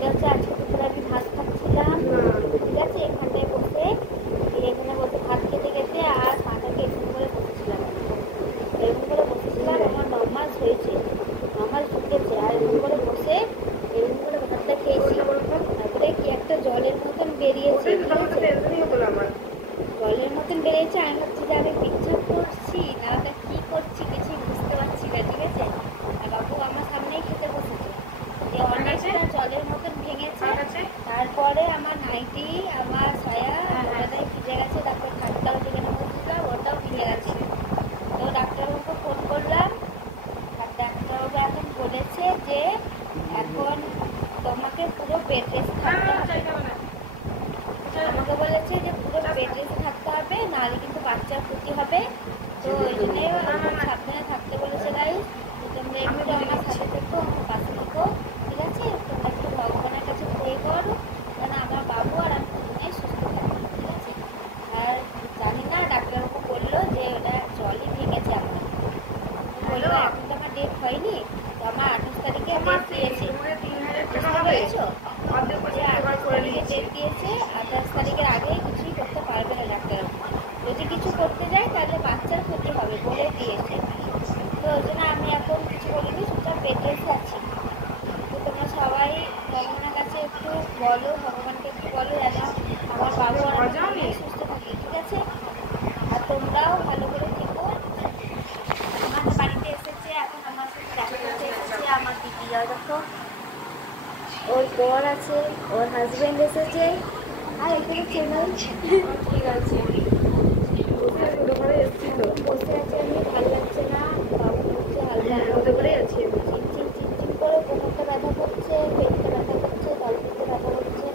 এটা হচ্ছে আজকে দুপুরে আমি ভাত খাচ্ছিলাম, ঠিক আছে, এখানে বসে ভাত খেতে খেতে আর মাটাকে এরকম করে বসেছিলাম, আমার 9 মাস হয়েছে, 9 মাস ঢুকেছে, আর এরকম করে বসে এরকম করে ভাতটা খেয়েছি। তারপরে কি একটা জলের মতন বেরিয়েছে, জলের মতন বেরিয়েছে। আমি ভাবছি যে আমি পিকচার করছি না ওটা কি করছি কিছুই বুঝতে পারছি না, ঠিক আছে। আর বাবু আমার সামনেই খেতে বসেছে, অনেকটা জলের মতন ভেঙেছে। তারপরে আমার নাইটি, আমার সায়া ওটাই ভিজে গেছে, তারপরে খাটটাও যেখানে বসেছিলাম ওটাও ভিজে গেছে। তো ডাক্তারবাবুকে ফোন করলাম, আর ডাক্তারবাবু এখন বলেছে যে এখন তোমাকে পুরো বেড রেস্ট থাকতে হবে। আমাকে বলেছে যে পুরো বেড রেস্ট থাকতে হবে, নাহলে কিন্তু বাচ্চার ক্ষতি হবে। তো ওই জন্যই সাবধানে থাকতে বলেছে। গাইস, তোমরা একটু আমার সাথে থেকো, আমার পাশে থেকো, ঠিক আছে। তোমরা একটু ভগবানের কাছে প্রে করো যেন আমার বাবু আর আমি দুজনেই সুস্থ থাকি, ঠিক আছে। আর জানি না, ডাক্তারবাবু বললো যে ওটা জলই ভেঙেছে আমার, বললো এখন তো আমার ডেট হয়নি, তো আমার 28 তারিখে ডেট দিয়েছে, বুঝতে পেরেছো? 28 তারিখে ডেট দিয়েছে, 28 তারিখের আগে কিছুই করতে পারবে না ডাক্তারবাবু। যদি কিছু করতে যায় তাহলে বাচ্চার ক্ষতি হবে বলে দিয়েছে। তো ওই জন্য আমি এখন কিছু বলিনি, চুপচাপ বেড রেস্টে আছি। তো তোমরা সবাই ভগবানের কাছে একটু বলো, ভগবানকে একটু বলো যেন আমার বাবু আর আমি সুস্থ থাকি, ঠিক আছে। আর তোমরাও ভালো করে থেকো। আমার বাড়িতে এসেছে, এখন আমার সাথে দেখা করতে এসেছে আমার দিদিরা, দেখো ওর বর আছে, ওর হাজবেন্ড এসেছে। আর এখানে চ্যানেল ঠিক আছে, বসে আছে, আমি ভালো লাগছে না, বাবু হচ্ছে হালকা চিনচিন চিনচিন করে কোমরটা ব্যথা করছে, পেটটা ব্যথা করছে, তলপেটে ব্যথা করছে।